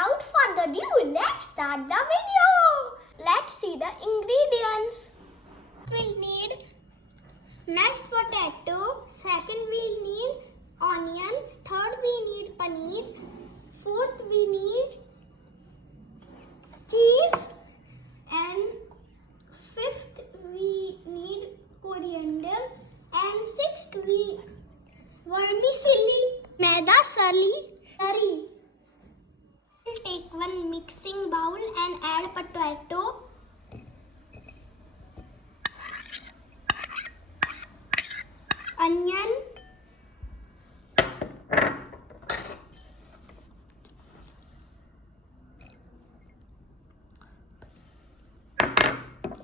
without further ado, let's start the video. Let's see the ingredients. We'll need mashed potato. Second, we'll need onion. Third, we need paneer. Fourth, we need cheese. And fifth, we need coriander. And sixth, we vermicelli, maida slurry. We'll take one mixing bowl and add potato, onion,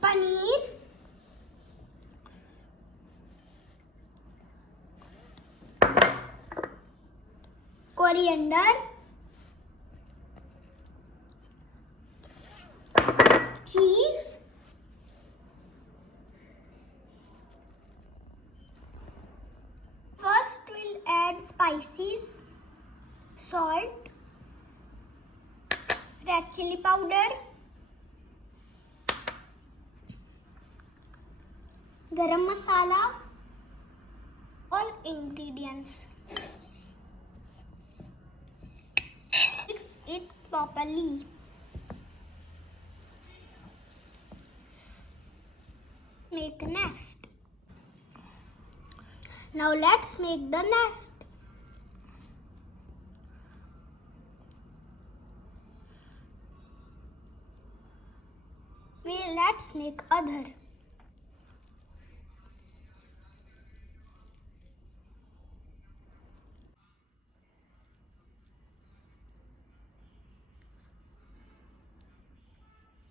paneer, coriander, cheese, first we'll add spices, salt, red chili powder, garam masala, all ingredients. Mix it properly. Make a nest. Now let's make the nest. Let's make other.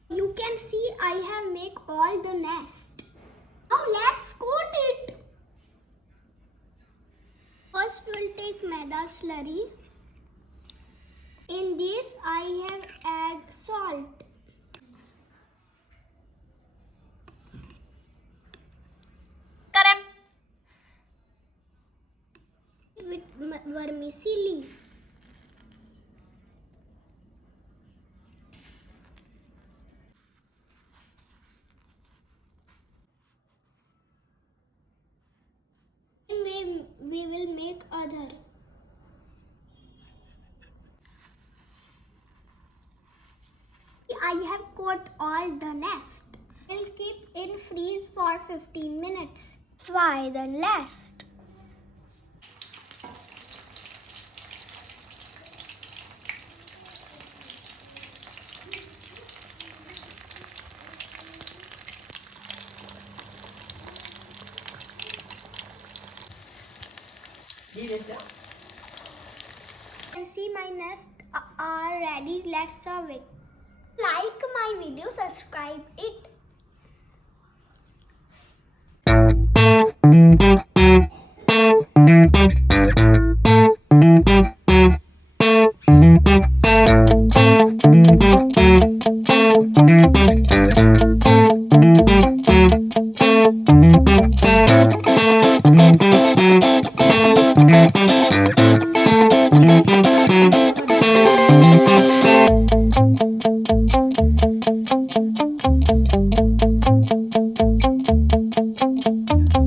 You can see I have make all the nest. Now let's coat it. First we'll take maida slurry. In this I have add salt. With vermicelli. We will make other. I have coat all the nest. We'll keep in freeze for 15 minutes. Why the nest? And see, my nest are ready. Let's serve it. Like my video, subscribe it.